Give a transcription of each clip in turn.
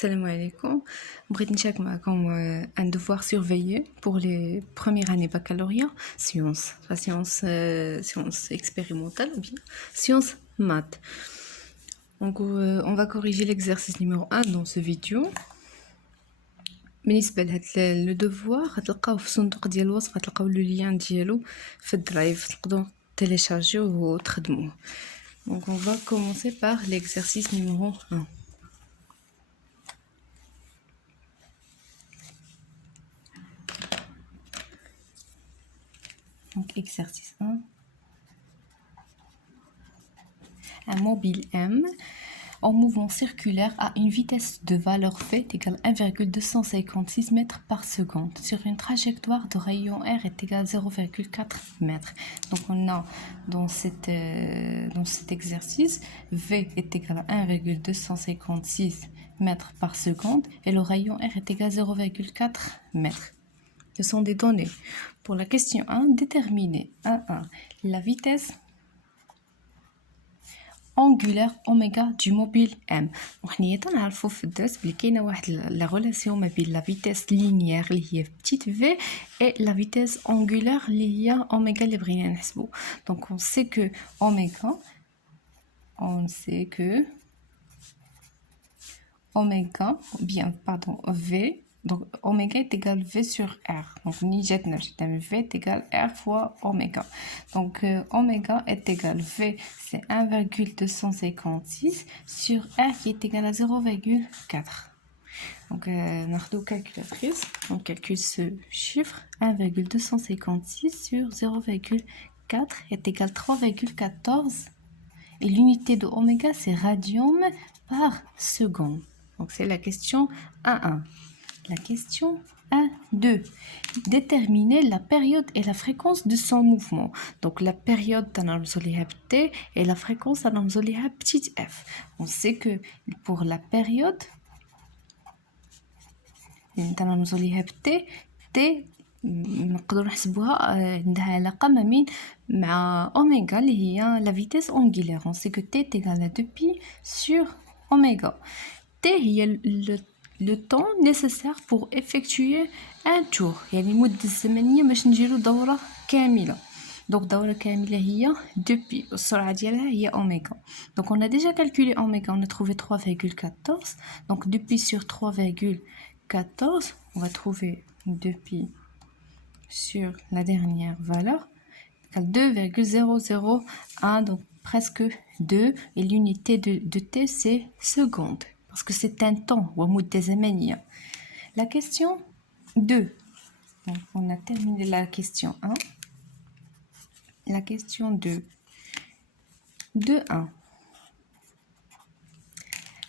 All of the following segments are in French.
Salam alaikum. بغيت نشارك معكم un devoir surveillé pour les premières années baccalauréat, sciences, soit sciences expérimentales ou bien sciences maths. Donc on va corriger l'exercice numéro 1 dans ce vidéo. بالنسبة لهاد لو devoir غتلقاوه في الصندوق ديال الوصف، غتلقاو لو لين ديالو في الدرايف، تقدروا télécharger وتخدموه. Donc on va commencer par l'exercice numéro 1. Donc exercice 1. Un mobile M en mouvement circulaire à une vitesse de valeur V égale 1,256 mètres par seconde sur une trajectoire de rayon R est égale 0,4 mètres. Donc on a dans cet exercice V est égal à 1,256 mètres par seconde et le rayon R est égal à 0,4 mètres. Ce sont des données. Pour la question 1, déterminer 1 la vitesse angulaire oméga du mobile M. وحنايا تنعرفوا في الدرس بلي كاينه واحد لا ريلاسيون ما بين لا فيتيس لينيير اللي هي بتيت في et la vitesse angulaire اللي هي اوميغا اللي بغينا نحسبوا. Donc on sait que V, donc oméga est égal V sur R. Donc V est égal R fois oméga. Donc oméga est égal V, c'est 1,256 sur R qui est égal à 0,4. Donc notre calculatrice, on calcule ce chiffre, 1,256 sur 0,4 est égal à 3,14 et l'unité de oméga c'est radium par seconde. Donc c'est la question 1.1. La question 1.2. Déterminer la période et la fréquence de son mouvement. Donc la période T et la fréquence petite f. On sait que pour la période T نقدر نحسبوها عندها علاقة ما بين مع اوميغا اللي هي la vitesse angulaire. On sait que T est égal à 2pi sur oméga. T هي le temps nécessaire pour effectuer un tour، يعني المدة الزمنية باش نديرو دورة كاملة. Donc دورة كاملة هي 2pi والسرعة ديالها هي اوميغا. Donc on a déjà calculé oméga, on a trouvé 3,14. Donc 2pi sur 3,14, on va trouver 2pi sur la dernière valeur, 2,001, donc presque 2, et l'unité de T c'est seconde, parce que c'est un temps, La question 2, donc on a terminé la question 1, la question 2, 2.1.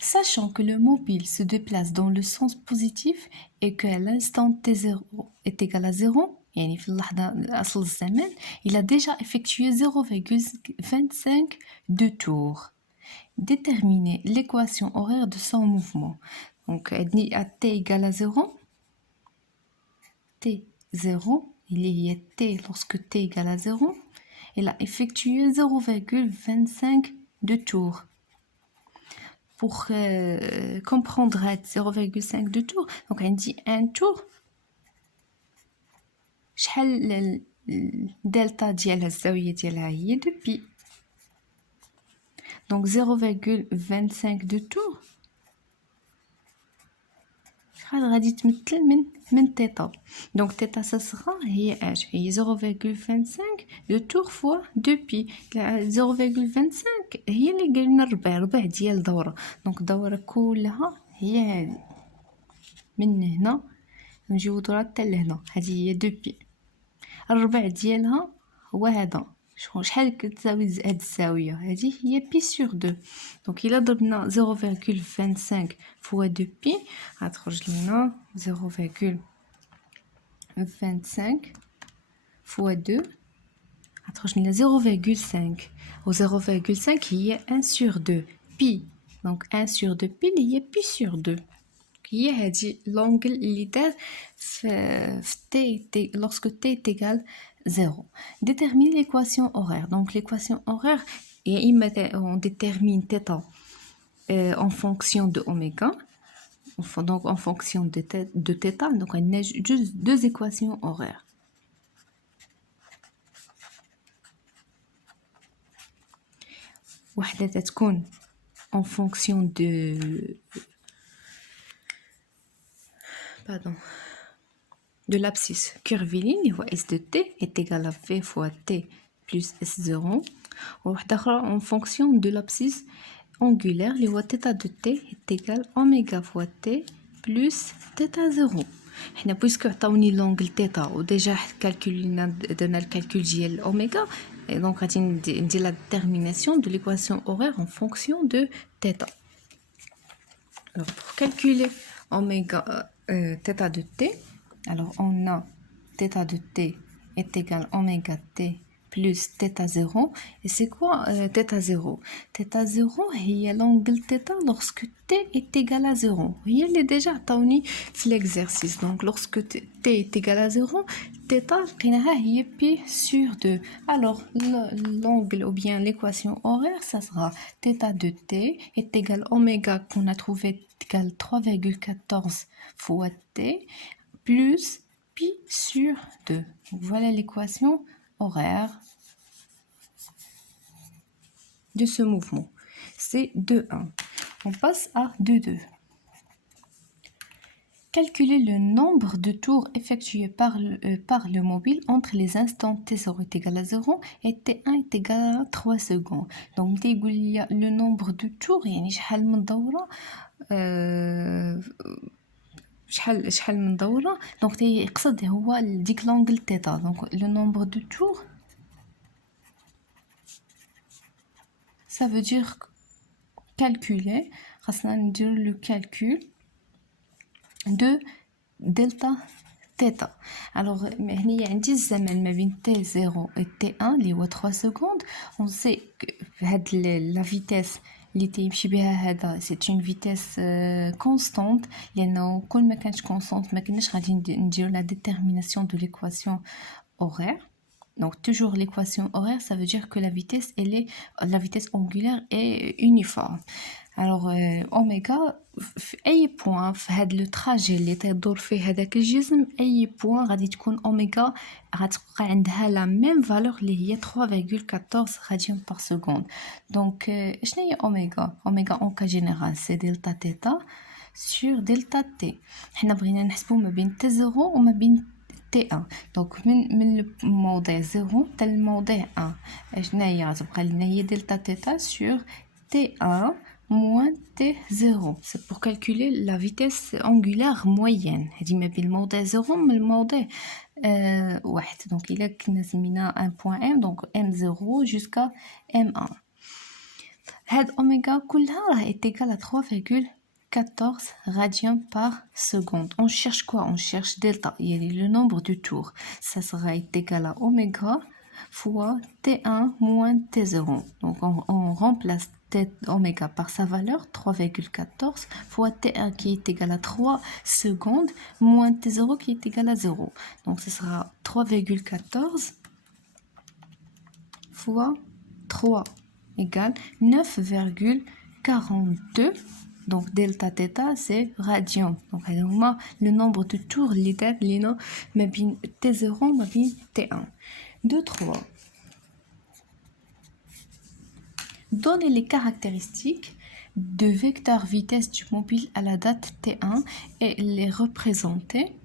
Sachant que le mobile se déplace dans le sens positif et que l'instant T0 est égal à 0, يعني في اللحظة أصل الزمن il a déjà effectué 0,25 de tours. Déterminer l'équation horaire de son mouvement. Donc à T égale à 0, T0, il y a T lorsque T égale à 0, il a effectué 0,25 de tours. Pour comprendre 0,5 de tour, donc on dit un tour, شحال delta ديالها الزاوية ديالها هي 2pi. Donc 0,25 de tour شحال غادي تمثل من تيتا. Donc تيتا ça sera هي اش هي 0,25 de tour fois 2pi. 0,25 هي اللي قلنا ربع ديال الدورة. Donc الدورة كلها هي هذه من هنا نجيو دورة حتى لهنا، هذه هي 2pi. الربع ديالها هو هذا، شحال كتساوي هاد الزاوية هذه هي بي سور 2. دونك الا ضربنا 0,25 فوا 2pi غتخرج لنا 0,25 فوا 2 غتخرج لنا 0,5 و 0,5 هي 1 sur 2 pi. Donc 1 sur 2 pi اللي هي بي سور 2. هي هذه l'angle اللي دار في t lorsque t est égal 0. Détermine l'équation horaire. Donc l'équation horaire, on détermine θ en fonction de oméga. Donc, en fonction de θ, donc on a juste deux équations horaires. واحدة تكون en fonction de l'abscisse curviligne, où S de t est égal à V fois t plus S0. وواحدة أخرى en fonction de l'abscisse angulaire, où θ de t est égal à oméga fois t plus θ0. حنا بويسكو عطاوني لونغل تيتا وديجا كالكولينا درنا الكالكول ديال اوميغا دونك غادي ندير لا ديتيرميناسيون دو ليكواسيون horaire en fonction de θ. Alors pour calculer oméga θ de t, alors on a θ de t est égal à oméga t plus θ0. Et c'est quoi θ0? θ0 هي l'angle θ lorsque t est égal à 0. هي اللي déjà عطاوني في l'exercice. Donc lorsque t est égal à 0, θ لقيناها هي pi sur 2. Alors l'angle ou bien l'équation horaire, ça sera θ de t est égal à oméga qu'on a trouvé égal 3,14 fois t plus pi sur 2. Donc, voilà l'équation horaire de ce mouvement. C'est 2,1. On passe à 2,2. Calculer le nombre de tours effectués par le mobile entre les instants t0 est égal à 0 et t1 est égal à 3 secondes. Donc, il y a le nombre de tours, يعني شحال من دورة شحال من دورة. Donc, يقصد هو ديك l'angle θ. Donc, le nombre de tours, ça veut dire calculer, خاصنا ندير le calcul de delta θ. Alors هني عندي الزمن ما بين t0 et t1 اللي هو 3 secondes. On sait que هاد la vitesse اللي تيمشي بها هذا c'est une vitesse constante لأنه كل ما كانت constante ما كناش غادي ندير la détermination de l'équation horaire. Donc toujours l'équation horaire, ça veut dire que la vitesse angulaire est uniforme. Alors oméga في اي بوين في هذا لو تراجي اللي تدور فيه هذاك الجسم اي بوين غادي تكون اوميغا غتبقى عندها لا ميم فالور اللي هي 3,14 راديان بار سكوند. دونك شنو هي اوميغا؟ اوميغا اون كا جينيرال سي دلتا تيتا سور دلتا تي. حنا بغينا نحسبو ما بين تي 0 وما بين T1. Donc من الموضع 0 حتى الموضع 1 شنو هي غتبقى لنا هي دلتا تيتا sur T1 moins T0. C'est pour calculer la vitesse angulaire moyenne. هذه ما بين الموضع 0 من الموضع 1. Donc إلا كنا سمينا un point M, donc M0 jusqu'à M1. هاد أوميغا كلها راه est égal à 3,14 radians par seconde. On cherche quoi? On cherche delta. Il y a le nombre de tours. Ça sera égal à oméga fois T1 moins T0. Donc on remplace oméga par sa valeur 3,14 fois T1 qui est égal à 3 secondes moins T0 qui est égal à 0. Donc ce sera 3,14 fois 3 égale 9,42. Donc delta θ c'est radian. Donc le nombre de tours l'idée لينا ما بين T0 ما بين T1. 2, 3. Donnez les caractéristiques de vecteur vitesse du mobile à la date T1 et les représenter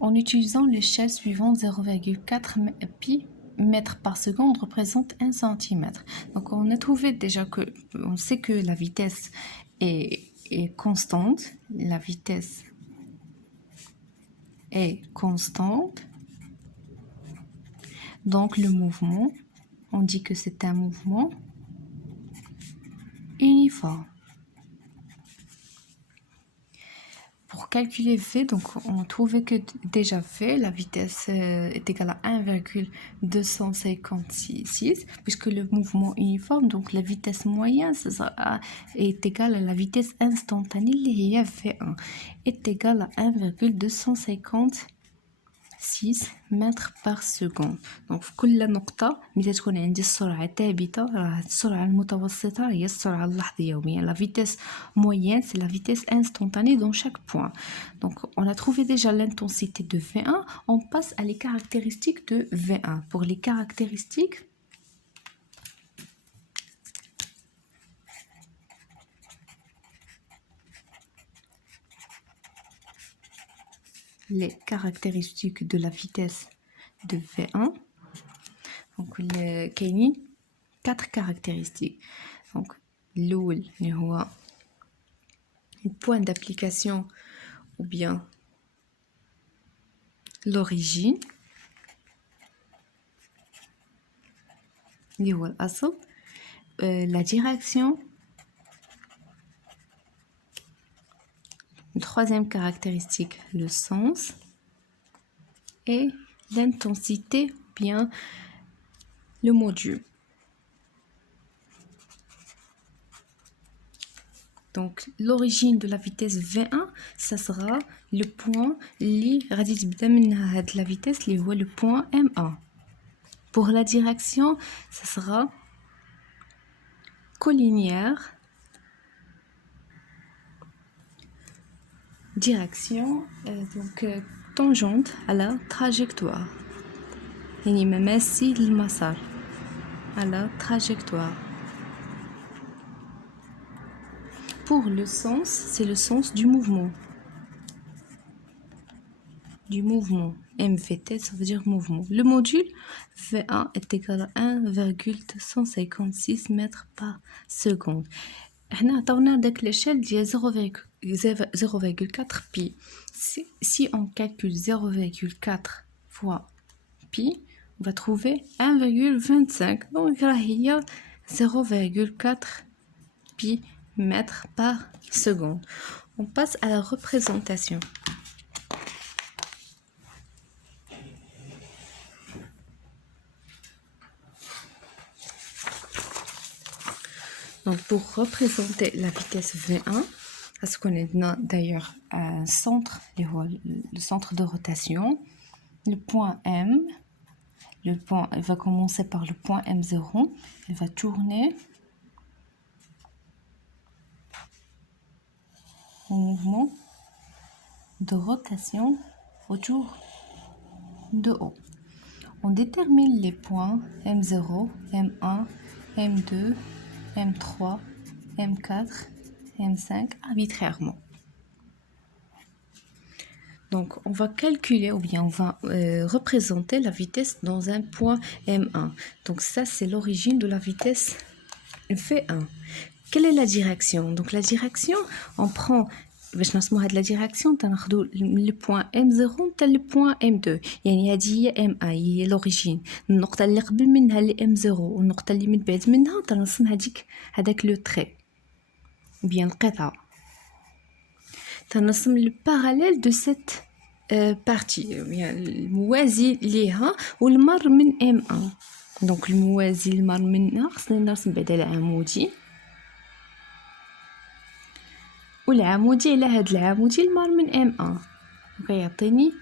en utilisant l'échelle suivante 0,4 pi mètres par seconde représente 1 cm. Donc on a trouvé déjà que on sait que la vitesse est constante. La vitesse est constante. Donc le mouvement, on dit que c'est un mouvement uniforme. Pour calculer V, donc on trouvait que déjà V, la vitesse est égale à 1,256 puisque le mouvement uniforme, donc la vitesse moyenne est égale à la vitesse instantanée, V1 est égale à 1,256. 6 mètres par seconde. Donc في كل نقطة ملي تكون عندي السرعة ثابتة راه السرعة المتوسطة هي السرعة اللحظية ou bien la vitesse moyenne c'est la vitesse instantanée dans chaque point. Donc on a trouvé déjà l'intensité de V1, on passe à les caractéristiques de V1. Pour les caractéristiques, de la vitesse de V1. Donc il y a 4 caractéristiques. Donc l'oul, le point d'application ou bien l'origine, la direction. Troisième caractéristique, le sens et l'intensité, bien le module. Donc l'origine de la vitesse V1, ça sera le point de la vitesse, le point M1. Pour la direction, ça sera collinéaire. Direction, donc tangente à la trajectoire. يعني مماثل للمسار à la trajectoire. Pour le sens, c'est le sens du mouvement. MVT, ça veut dire mouvement. Le module V1 est égal à 1,256 mètres par seconde. احنا عطاونا داك l'échelle ديال 0,4 pi. Si on calcule 0,4 fois pi, on va trouver 1,25. Donc là, il y a 0,4 pi mètres par seconde. On passe à la représentation. Donc pour représenter la vitesse V1, parce qu'on a d'ailleurs un centre, le centre de rotation, le point M, il va commencer par le point M0, il va tourner en mouvement de rotation autour de O. On détermine les points M0, M1, M2, M3, M4, M5 arbitrairement. Donc on va calculer ou bien on va représenter la vitesse dans un point M1. Donc ça c'est l'origine de la vitesse V1. Quelle est la direction? Donc la direction, on prend la direction le point M0 حتى le point M2. يعني هذه هي M1 هي l'origine. النقطة اللي قبل منها اللي M0 والنقطة اللي من بعد منها تنرسم هذاك لو تري. bien القطعة. تنرسم le parallèle de cette partie. الموازي ليها والمر من M1. donc الموازي المر منها خصنا نرسم بعدا العمودي. والعمودي على هاد العمودي المار من M1 غيعطيني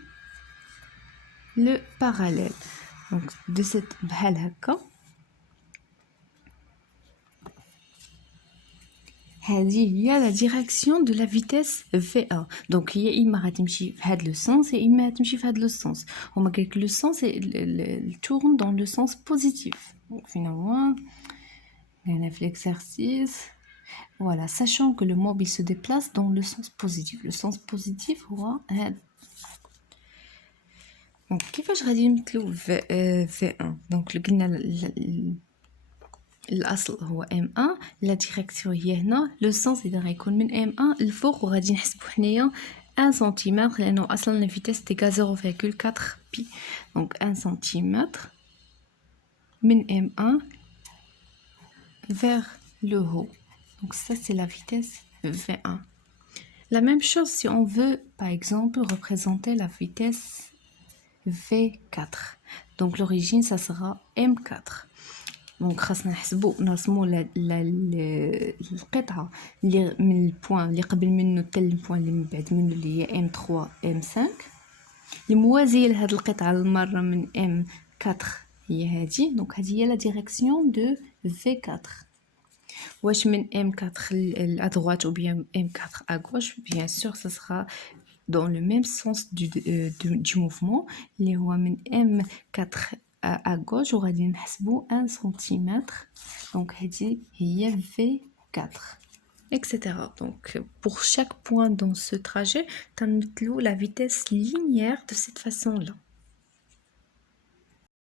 لو باراليل. دونك دو سيت بحال هكا هذه هي لا ديريكسيون دو لا فيتيس V1. دونك هي اما غتمشي في هاد لو سونس يا اما غتمشي في هاد لو سونس. هما قالك لو سونس tourne dans le sens positif. donc finalement on a fait l'exercice. Voilà, sachant que le mobile se déplace dans le sens positif. Le sens positif هو هذا. donc كيفاش غادي نمثلو V1. donc قلنا الاصل هو M1. لا ديريكسيون هي هنا. لو سونس اذا غيكون من M1 الفوق وغادي نحسبو حنايا 1 سنتيمتر لانه اصلا لا فيتيس تيكا 0,4 بي. donc 1 سنتيمتر من M1 vers le haut. Donc ça c'est la vitesse V1. La même chose si on veut par exemple représenter la vitesse V4. Donc l'origine ça sera M4. Donc خاصنا نحسبوا نرسموا القطعة اللي من البوان اللي قبل منه حتى البوان اللي من بعد منه اللي هي M3 M5. الموازية لهاد القطعة المرة من M4 هي هادي، دونك هادي هي لا ديريكسيون دو V4. واش من M4 à droite ou bien M4 à gauche, bien sûr ça sera dans le même sens du mouvement. اللي هو من M4 à gauche وغادي نحسبو 1 cm. donc هادي هي V4 etc. Donc pour chaque point dans ce trajet, tu as la vitesse linéaire de cette façon-là.